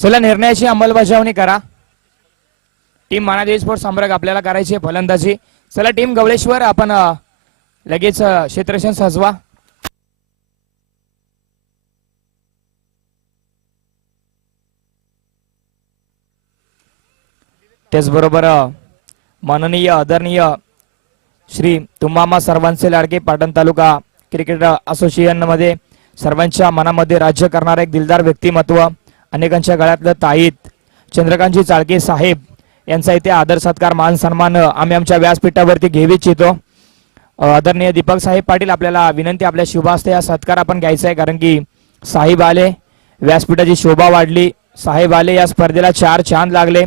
चला निर्णयाची अंमलबजावणी करा. टीम मानादेवी स्पोर्ट सम्राट आपल्याला करायची आहे फलंदाजी. चला टीम गवळेश्वर आपण लगेच क्षेत्रक्षण सजवा. त्याचबरोबर माननीय आदरणीय श्री तुम्हामा सर्वांचे लाडके पाटण तालुका क्रिकेट असोसिएशनमध्ये सर्वांच्या मनामध्ये राज्य करणारं एक दिलदार व्यक्तिमत्व. अनेकांच्या गळ्यातलं ताईत चंद्रकांतजी चाळके साहेब यांचा इथे आदर सत्कार मान सन्मान आम्ही आमच्या व्यासपीठावरती घेऊ इच्छितो. आदरणीय दीपक साहेब पाटील आपल्याला विनंती आपल्या शुभास्ते हा सत्कार आपण घ्यायचा आहे कारण की साहेब आले व्यासपीठाची शोभा वाढली साहेब आले या स्पर्धेला चार चांद लागले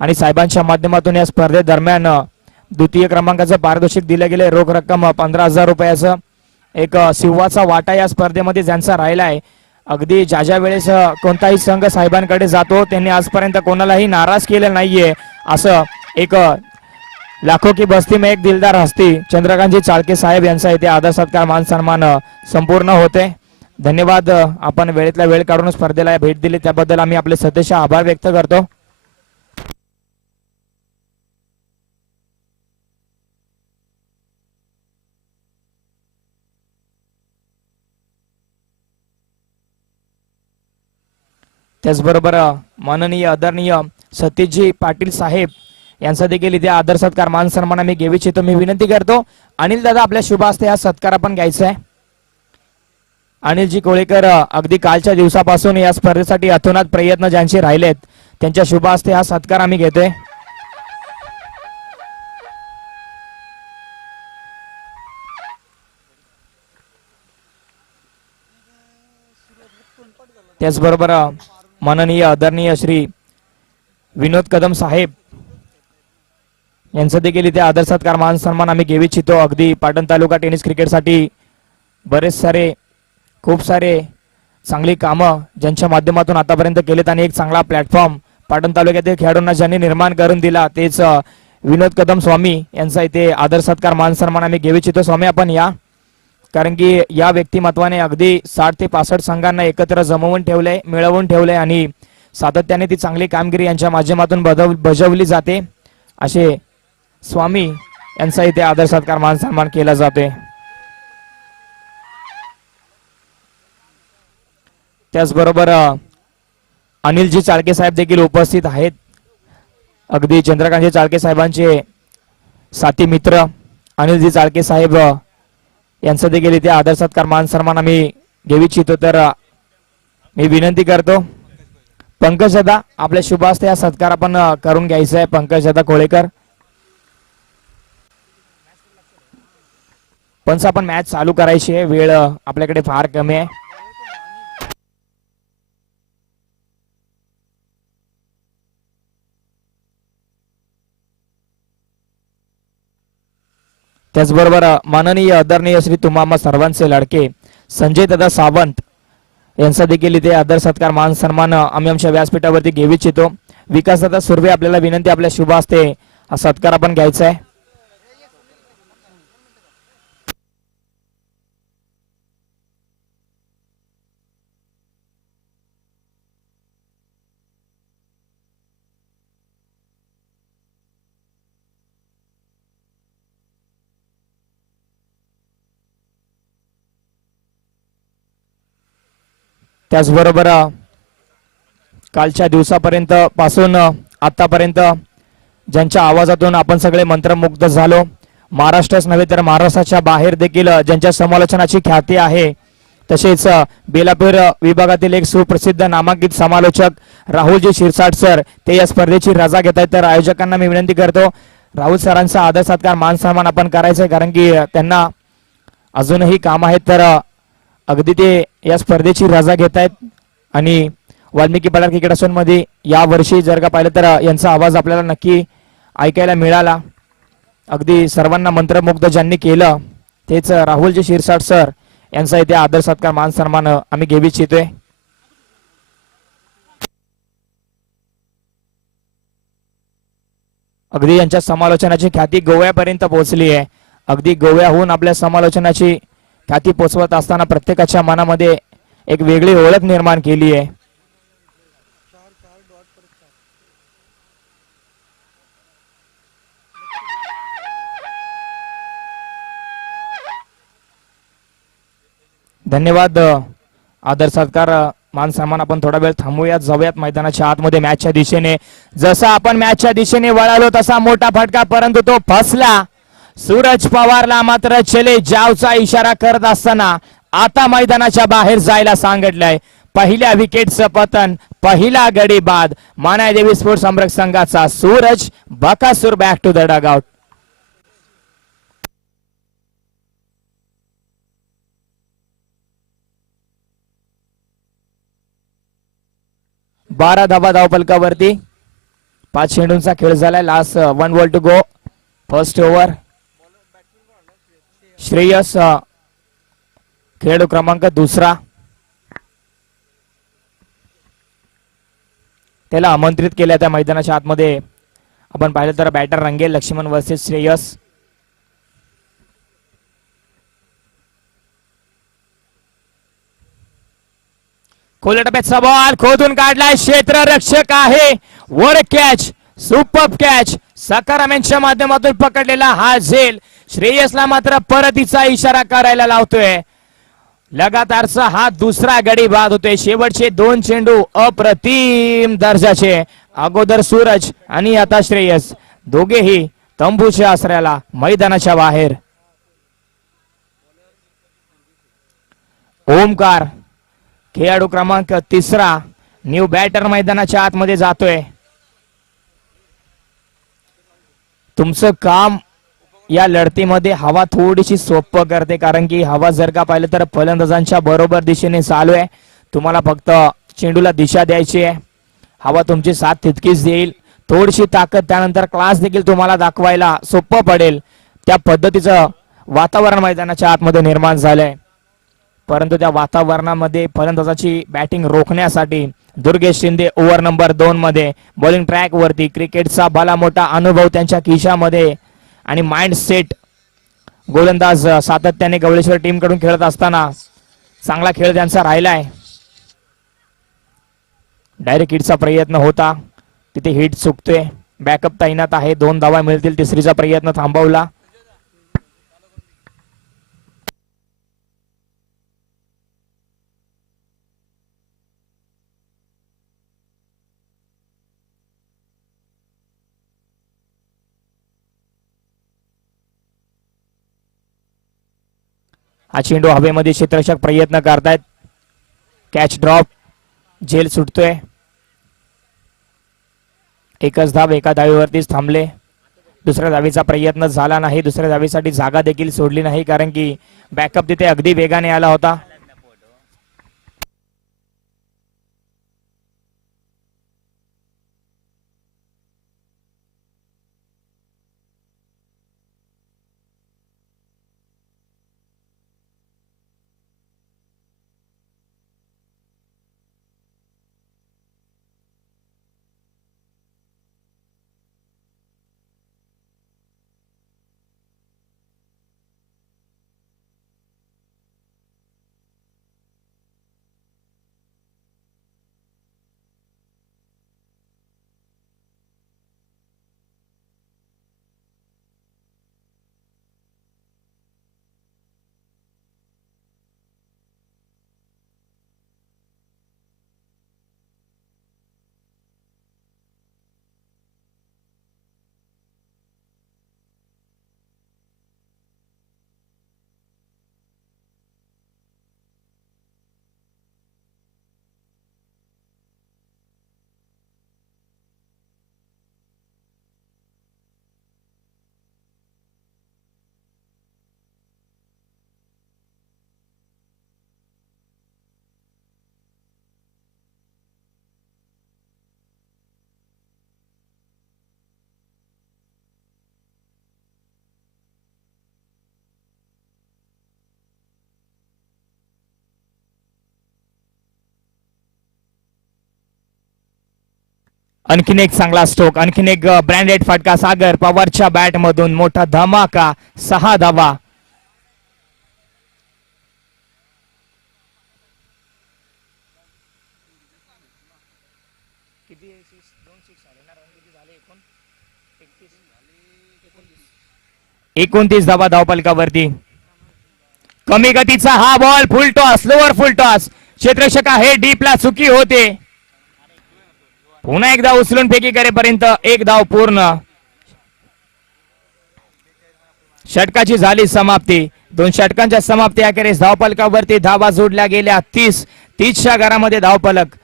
आणि साहेबांच्या माध्यमातून या स्पर्धेदरम्यान द्वितीय क्रमांकाचं पारितोषिक दिलं गेले रोख रक्कम पंधरा हजार रुपयाचं एक अ, वाटा या स्पर्धेमध्ये ज्यांचा राहिला आहे अगदी ज्या ज्या वेळेस कोणताही संघ साहेबांकडे जातो त्यांनी आजपर्यंत कोणालाही नाराज केलं नाहीये. असं एक लाखो की बस्ती में एक दिलदार हस्ती चंद्रकांतजी चाळके साहेब यांचा इथे आदर सत्कार मान सन्मान संपूर्ण होते. धन्यवाद आपण वेळेतला वेळ काढून स्पर्धेला भेट दिली. त्याबद्दल आम्ही आपले सदस्य आभार व्यक्त करतो. त्याचबरोबर माननीय आदरणीय सतीशजी पाटील साहेब यांचा देखील इथे आदर सत्कार मान सन्मान आम्ही घेऊ इच्छितो. मी विनंती करतो अनिल दादा आपल्या शुभास्ते हा सत्कार आपण घ्यायचा आहे. अनिलजी कोळेकर अगदी कालच्या दिवसापासून या स्पर्धेसाठी अथोनात प्रयत्न ज्यांचे राहिलेत त्यांच्या शुभास्ते हा सत्कार आम्ही घेतोय. त्याचबरोबर माननीय आदरणीय श्री विनोद कदम साहेब यांचं देखील इथे आदर सत्कार मान सन्मान आम्ही घेऊ इच्छितो. अगदी पाटण तालुका टेनिस क्रिकेटसाठी बरेच सारे खूप सारे चांगली कामं ज्यांच्या माध्यमातून आतापर्यंत केलेत आणि एक चांगला प्लॅटफॉर्म पाटण तालुक्यातील खेळाडूंना ज्यांनी निर्माण करून दिला तेच विनोद कदम स्वामी यांचा इथे आदर सत्कार मान सन्मान आम्ही घेऊ इच्छितो. स्वामी आपण या. कारण की या व्यक्तिमत्वाने अगदी साठ ते पासष्ट संघांना एकत्र जमवून ठेवलंय मिळवून ठेवलंय आणि सातत्याने ती चांगली कामगिरी यांच्या माध्यमातून बदव- बजावली जाते. असे स्वामी यांचा इथे आदर सत्कार मान सन्मान केला जातोय. त्याचबरोबर अनिलजी चाळके साहेब देखील उपस्थित आहेत. अगदी चंद्रकांतजी चाळके साहेबांचे साथी मित्र अनिलजी चाळके साहेब यांचं देखील इथे आदर सत्कार मान सन्मान आम्ही घेऊ इच्छितो. तर मी विनंती करतो पंकज दादा आपल्या शुभास्ते हा सत्कार आपण करून घ्यायचा आहे. पंकज दादा कोळेकर. पण आपण मॅच चालू करायची आहे. वेळ आपल्याकडे फार कमी आहे. त्याचबरोबर माननीय आदरणीय श्री तुम्हामा सर्वांचे लाडके संजय दादा सावंत यांचा देखील इथे आदर सत्कार मान सन्मान आम्ही आमच्या व्यासपीठावरती घेऊ इच्छितो. विकासदादा सुर्वे आपल्याला विनंती आपल्या शुभ असते हा सत्कार आपण घ्यायचा आहे. त्याचबरोबर कालच्या दिवसापर्यंत पासून आतापर्यंत ज्यांच्या आवाजातून आपण सगळे मंत्रमुग्ध झालो. महाराष्ट्रच नव्हे तर महाराष्ट्राच्या बाहेर देखील ज्यांच्या समालोचनाची ख्याती आहे तसेच बेलापूर विभागातील एक सुप्रसिद्ध नामांकित समालोचक राहुलजी शिरसाट सर ते या स्पर्धेची रजा घेत आहेत. तर आयोजकांना मी विनंती करतो राहुल सरांचा आदर सत्कार मान सन्मान आपण करायचा आहे कारण की त्यांना अजूनही काम आहेत. तर अगदी ते या स्पर्धेची रजा घेत आहेत आणि वाल्मिकी पठार क्रिकेट असोनमध्ये यावर्षी जर का पाहिलं तर यांचा आवाज आपल्याला नक्की ऐकायला मिळाला. अगदी सर्वांना मंत्रमुग्ध ज्यांनी केलं तेच राहुलजी शिरसाट सर यांचा इथे आदर सत्कार मान सन्मान आम्ही घेऊ इच्छितोय. अगदी यांच्या समालोचनाची ख्याती गोव्यापर्यंत पोहोचली आहे. अगदी गोव्याहून आपल्या समालोचनाची ख्याती पोचवत असताना प्रत्येकाच्या मनामध्ये एक वेगळी ओळख निर्माण केली आहे. धन्यवाद आदर सत्कार मान सन्मान. आपण थोडा वेळ थांबूयात जाऊयात मैदानाच्या आतमध्ये मॅचच्या दिशेने. जसा आपण मॅचच्या दिशेने वळालो तसा मोठा फटका परंतु तो फसला. सूरज पवारला मात्र चले जावचा इशारा करत असताना आता मैदानाच्या बाहेर जायला सांगितलंय. पहिल्या विकेटचं पतन पहिला गडी बाद मानायदेवी स्पोर्ट्स अमृत संघाचा Suraj Bakasur back to the dugout बारा धाबा धावपलकावरती पाच चेंडूंचा खेळ झालाय. Last one ball to go first over Shreyas खेळाडू क्रमांक दुसरा. त्याला आमंत्रित केलं त्या मैदानाच्या आतमध्ये. आपण पाहिलं तर बॅटर रंगेल लक्ष्मण वर्सेस श्रेयस. खोल टप्प्याचा बॉल खोदून काढलाय क्षेत्ररक्षक आहे. वर कॅच सुपर कॅच सकाराम माध्यमातून पकडलेला हा झेल. श्रेयसला मात्र परतीचा इशारा करायला लावतोय. लगातारचा हा दुसरा गडी बाद होतोय. शेवटचे दोन चेंडू अप्रतिम दर्जाचे. अगोदर सूरज आणि आता श्रेयस. दोघेही तंबूच्या आसऱ्याला मैदानाच्या बाहेर. ओमकार खेळाडू क्रमांक तिसरा न्यू बॅटर मैदानाच्या आतमध्ये जातोय. तुमचं काम या लढतीमध्ये हवा थोडीशी सोपं करते कारण की हवा जर का पाहिलं तर फलंदाजांच्या बरोबर दिशेने चालू आहे. तुम्हाला फक्त चेंडूला दिशा द्यायची आहे. हवा तुमची साथ तितकीच देईल. थोडीशी ताकद त्यानंतर क्लास देखील तुम्हाला दाखवायला सोपं पडेल. त्या पद्धतीचं वातावरण मैदानाच्या आतमध्ये निर्माण झालंय. परंतु त्या वातावरणामध्ये फलंदाजाची बॅटिंग रोखण्यासाठी दुर्गेश शिंदे ओव्हर नंबर दोन मध्ये बॉलिंग ट्रॅक वरती क्रिकेटचा भला मोठा अनुभव त्यांच्या खिशामध्ये आणि माइंड सेट गोलंदाज सातत्याने गवळेश्वर टीमकडून खेळत असताना चांगला खेळ त्यांचा राहिलाय. डायरेक्ट हिटचा प्रयत्न होता. तिथे हिट चुकतोय. बॅकअप तैनात आहे. दोन धावा मिळतील. तिसरीचा प्रयत्न थांबवला. हा चेंडू हवेमध्ये क्षेत्ररक्षक प्रयत्न करतायत. कॅच ड्रॉप झेल सुटतोय. एकच धाव एका धावेवरतीच थांबले. दुसऱ्या धावेचा प्रयत्न झाला नाही. दुसऱ्या धावेसाठी जागा देखील सोडली नाही कारण की बॅकअप तिथे अगदी वेगाने आला होता. आणखीन एक चांगला स्ट्रोक आणखीन एक ब्रँडेड फटका सागर पवारच्या बॅट मधून मोठा धमाका सहा धावा. एकोणतीस धावा धावपलकावरती. कमी गतीचा हा ball full toss lower full toss क्षेत्ररक्षक आहे डीपला चुकी होते. पुन्हा एकदा उचलून फेकी करेपर्यंत एक धाव पूर्ण. षटकाची झाली समाप्ती. दोन षटकांच्या समाप्ती अखेरीस धावपलकावरती धावा जोडल्या गेल्या तीस. तीसच्या घरामध्ये धावपलक.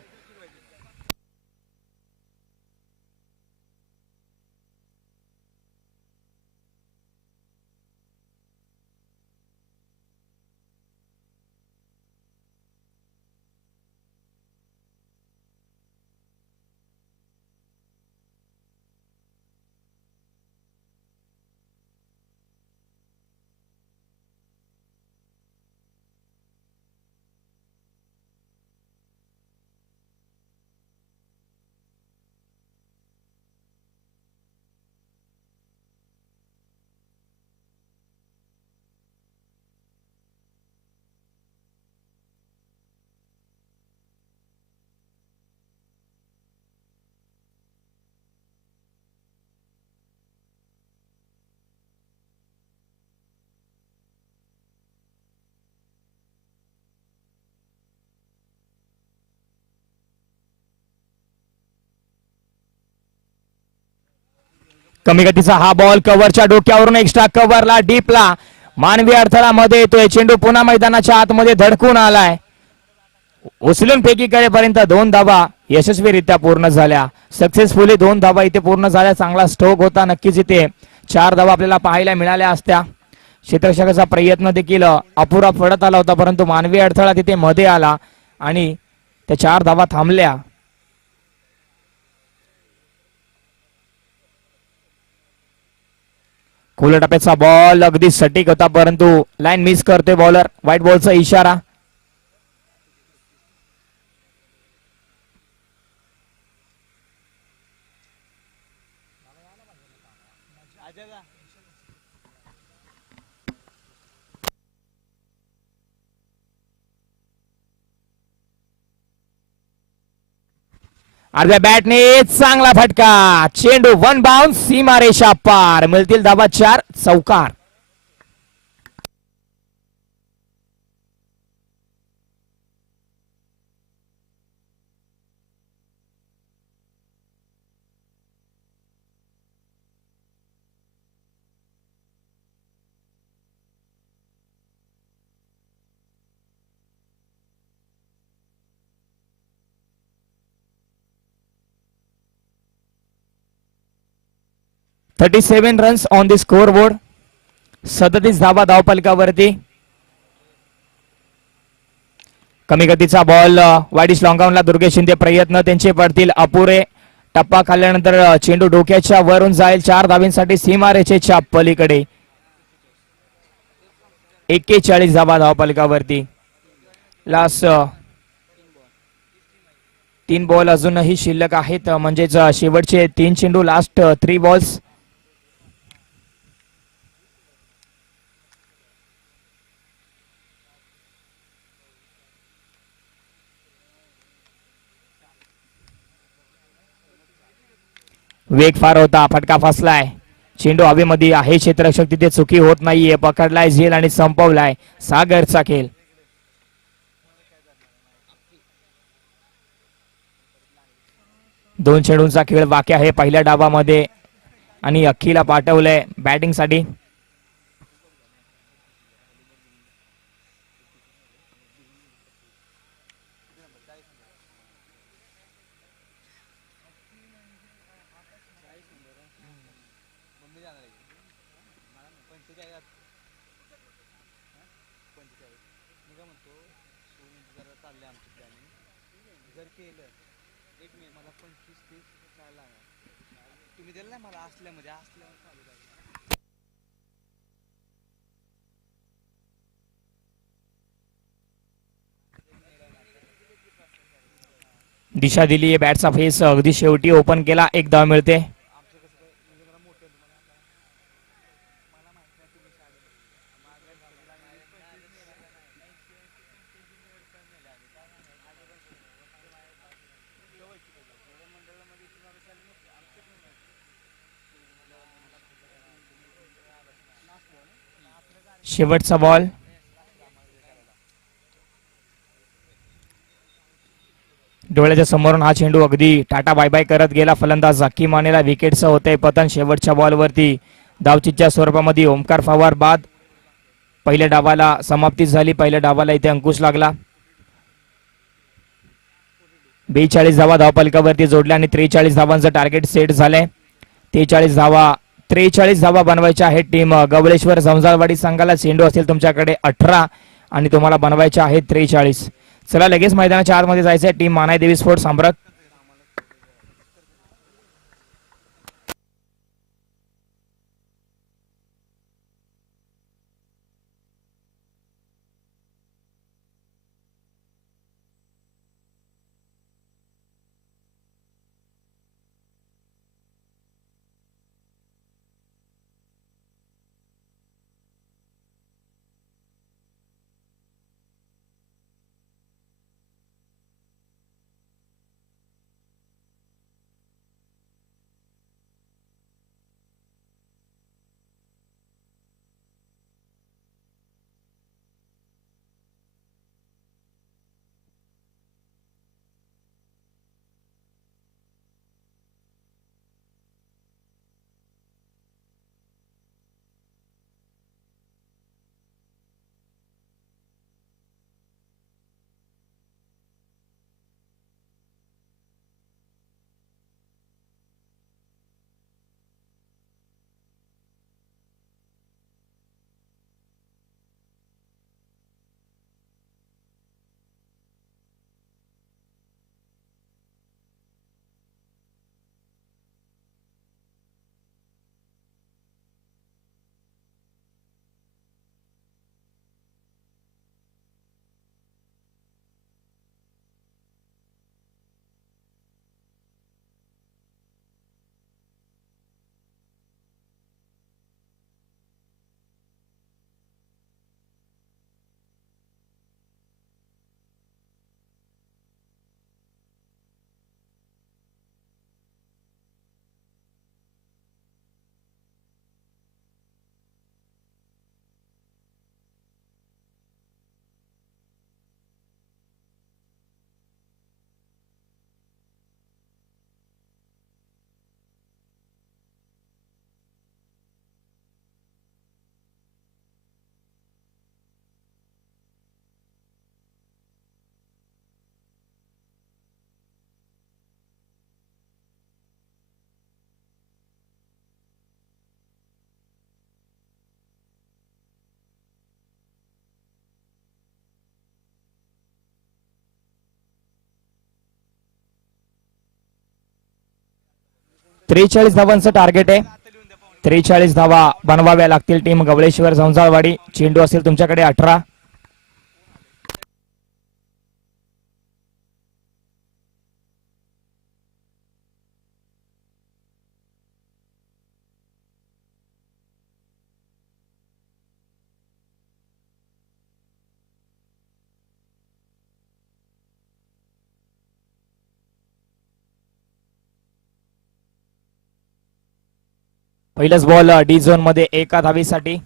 कमी गतीचा हा बॉल कव्हरच्या डोक्यावरून एक्स्ट्रा कव्हरला डीपला मानवी अडथळा मध्ये येतोय. चेंडू पुन्हा मैदानाच्या आतमध्ये धडकून आलाय. उचलून फेकी करेपर्यंत दोन धावा यशस्वीरित्या पूर्ण झाल्या. सक्सेसफुली दोन धावा इथे पूर्ण झाल्या. चांगला स्ट्रोक होता नक्कीच इथे. चार धावा आपल्याला पाहायला मिळाल्या असत्या. क्षेत्ररक्षकाचा प्रयत्न देखील अपुरा पडत आला होता परंतु मानवी अडथळा तिथे मध्ये आला आणि त्या चार धावा थांबल्या. खुल्या टप्प्याचा बॉल अगदी सटीक होता परंतु लाईन मिस करते बॉलर व्हाईट बॉलचा इशारा. अर्ध्या बॅटने चांगला फटका. चेंडू वन बाउन्स सीमारेषा पार. मिळतील धाबा चार चौकार. Thirty seven runs on the scoreboard सदतीस धावा धावपलकावरती. कमी गतीचा बॉल वाडीस लॉंगाऊनला दुर्गेश शिंदे प्रयत्न. त्यांचे पडतील अपुरे. टप्पा खाल्ल्यानंतर चेंडू डोक्याच्या वरून जाईल. चार धावींसाठी सीमारेषेच्या पलीकडे. एक्केचाळीस धावा धावपलकावरती. लास्ट तीन बॉल अजूनही शिल्लक आहेत. म्हणजेच शेवटचे तीन चेंडू लास्ट थ्री बॉल्स वेग फार होता फटका फसलाय. चेंडू हवेमध्ये आहे क्षेत्ररक्षक तिथे चुकी होत नाहीये. पकडलाय झेल आणि संपवलाय सागरचा खेळ. दोन चेंडूंचा खेळ बाकी आहे. पहिल्या डाबामध्ये आणि अख्खीला पाठवलंय जर केलं एक मे मला पंचवीस बॅटिंगसाठी तुम्ही दिलं ना मला असल्यामध्ये म्हणजे असल्यावर चालू राहील. दिशा दिली आहे बॅटचा फेस अगदी शेवटी ओपन केला एक धाव मिळते. शेवटचा बॉल. डोळ्याच्या समोरून हा चेंडू अगदी टाटा बाय बाय करत गेला. फलंदाज झाकी मानेला विकेटचं होतंय पतन शेवटच्या बॉलवरती. धावचीच्या स्वरूपामध्ये ओमकार फवार बाद. पहिल्या डावाला समाप्ती झाली. पहिल्या डावाला इथे अंकुश लागला. बेचाळीस धावा धावपलकावरती जोडल्या आणि त्रेचाळीस धावांचं टार्गेट सेट झालंय. त्रेचाळीस धावा त्रेचाळीस धावा बनवायच्या आहेत टीम. गवळेश्वर जमजाळवाडी संघाला चेंडू असेल तुमच्याकडे अठरा आणि तुम्हाला बनवायच्या आहेत त्रेचाळीस. चला लगेच मैदानाच्या आतमध्ये जायचं आहे टीम मानाय देवी स्पोर्ट सम्राट त्रेचाळीस धावांचं टार्गेट आहे. त्रेचाळीस धावा बनवाव्या लागतील टीम गवळेश्वर झंझाळवाडी. चेंडू असेल तुमच्याकडे अठरा. पहिलाच बॉल डी झोनमध्ये एका धावीसाठी.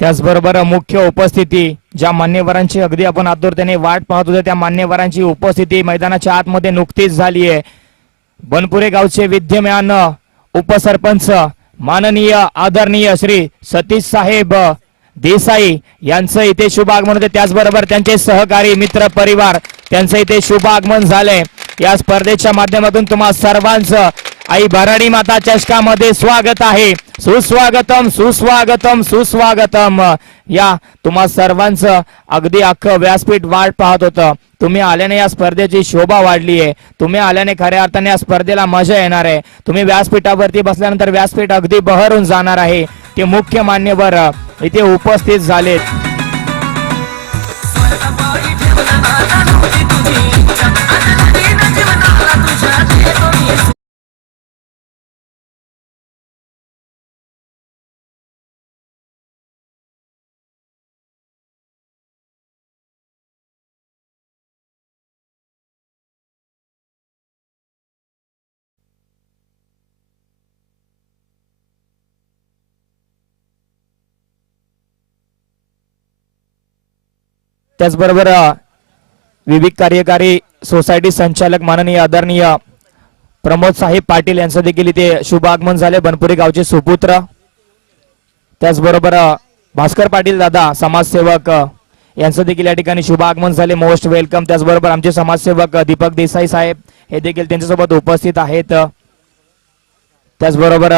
त्याचबरोबर मुख्य उपस्थिती ज्या मान्यवरांची अगदी आपण आतुरतेने वाट पाहत होतो त्या मान्यवरांची उपस्थिती मैदानाच्या आतमध्ये नुकतीच झाली आहे. बनपुरे गावचे विद्यमान उपसरपंच माननीय आदरणीय श्री सतीश साहेब देसाई यांचं इथे शुभ आगमन होते. त्याचबरोबर त्यांचे सहकारी मित्र परिवार त्यांचं इथे शुभ आगमन झालंय. या स्पर्धेच्या माध्यमातून तुम्हा सर्वांचं आई भराडी माता चषकामध्ये स्वागत आहे. सुस्वागतम सुस्वागतम सुस्वागतम. या तुम्हा सर्वांचं अगदी अख्खं व्यासपीठ वाट पाहत होतं. तुम्ही आल्याने या स्पर्धेची शोभा वाढली आहे. तुम्ही आल्याने खऱ्या अर्थाने या स्पर्धेला मजा येणार आहे. तुम्ही व्यासपीठावरती बसल्यानंतर व्यासपीठ अगदी बहरून जाणार आहे. ते मुख्य मान्यवर इथे उपस्थित झालेत. त्याचबरोबर विविध कार्यकारी सोसायटी संचालक माननीय आदरणीय प्रमोद साहेब पाटील यांचं देखील इथे शुभ आगमन झाले बनपुरी गावचे सुपुत्र. त्याचबरोबर भास्कर पाटील दादा समाजसेवक यांचं देखील या ठिकाणी शुभ आगमन झाले मोस्ट वेलकम. त्याचबरोबर आमचे समाजसेवक दीपक देसाई साहेब हे देखील त्यांच्यासोबत उपस्थित आहेत. त्याचबरोबर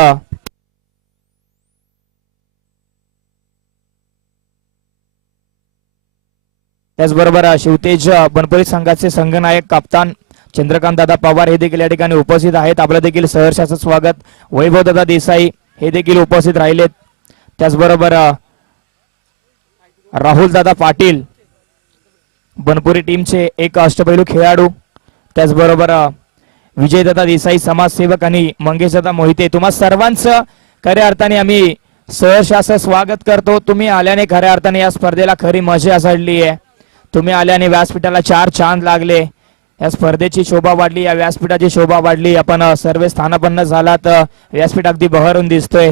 याचबरोबर त्याचबरोबर शिवतेज अ, बनपुरी संघाचे संघनायक कप्तान चंद्रकांत दादा पवार हे देखील या ठिकाणी उपस्थित आहेत. आपलं देखील सहर्षाचं स्वागत. वैभव दादा देसाई हे देखील उपस्थित राहिलेत. त्याचबरोबर राहुलदादा राहुल दादा पाटील बनपुरी टीमचे एक अष्टपैलू खेळाडू. त्याचबरोबर अ, विजयदादा देसाई समाजसेवक आणि मंगेशदादा मोहिते. तुम्हा सर्वांचं खऱ्या अर्थाने आम्ही सहर्षाचं स्वागत करतो. तुम्ही आल्याने खऱ्या अर्थाने या स्पर्धेला खरी मजा असडली आहे तुम्ही आल्याने व्यासपीठाला चार चांद लागले. या स्पर्धेची शोभा वाढली या व्यासपीठाची शोभा वाढली. आपण सर्व स्थानापन्न झालात. व्यासपीठ अगदी बहरून दिसतोय.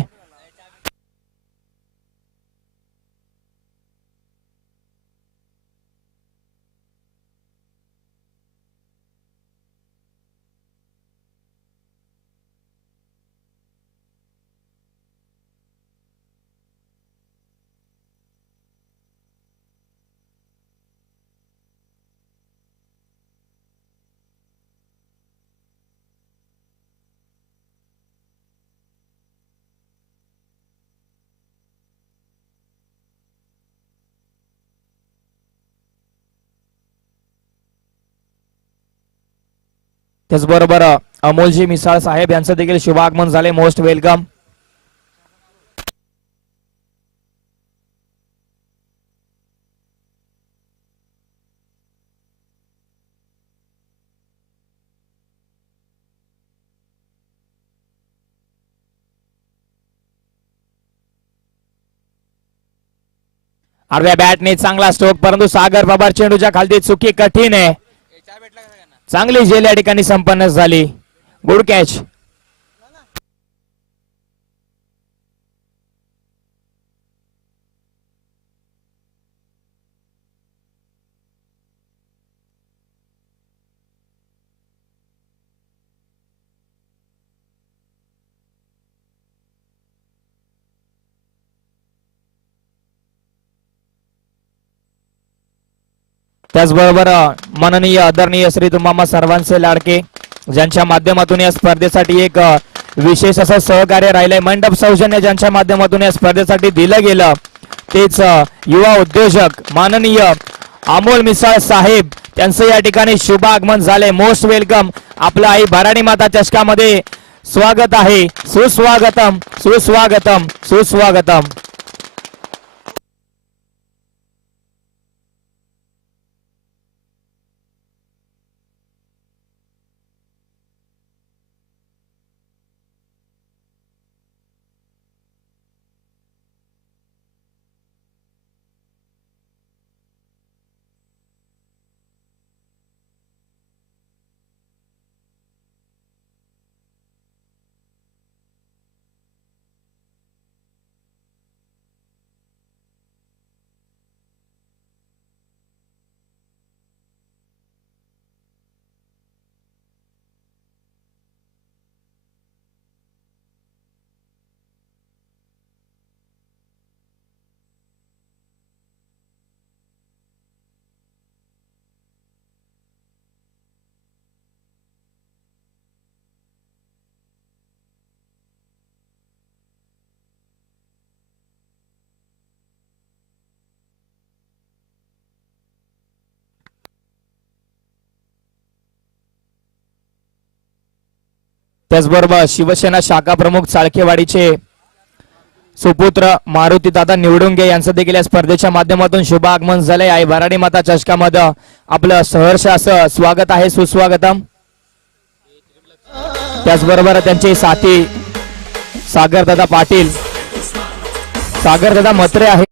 त्याचबरोबर अमोलजी मिसाळ साहेब यांचं देखील शुभागमन झाले मोस्ट वेलकम. अर्ध्या बॅटने चांगला स्ट्रोक परंतु सागर बाबर चेंडूच्या खालती चुकी कठीण आहे. चांगली झेल या ठिकाणी संपन्न झाली. गुड कॅच त्याचबरोबर माननीय आदरणीय श्री तुम्हाला सर्वांचे लाडके ज्यांच्या माध्यमातून या स्पर्धेसाठी एक विशेष असं सहकार्य राहिलंय. मंडप सौजन्य ज्यांच्या माध्यमातून या स्पर्धेसाठी दिलं गेलं तेच युवा उद्योजक माननीय अमोल मिसाळ साहेब. त्यांचं या ठिकाणी शुभ आगमन झाले मोस्ट वेलकम आपलं आई भराणी माता चषकामध्ये स्वागत आहे. सुस्वागतम सुस्वागतम सुस्वागतम. त्याचबरोबर शिवसेना शाखा प्रमुख चाळकेवाडीचे सुपुत्र मारुती दादा निवडुंगे यांचं देखील या स्पर्धेच्या माध्यमातून शुभ आगमन झाले आहे भराडी माता चषकामध्ये आपलं सहर्ष असं स्वागत आहे सुस्वागतम. त्याचबरोबर त्यांचे साथी सागरदादा पाटील सागरदादा मत्रे आहे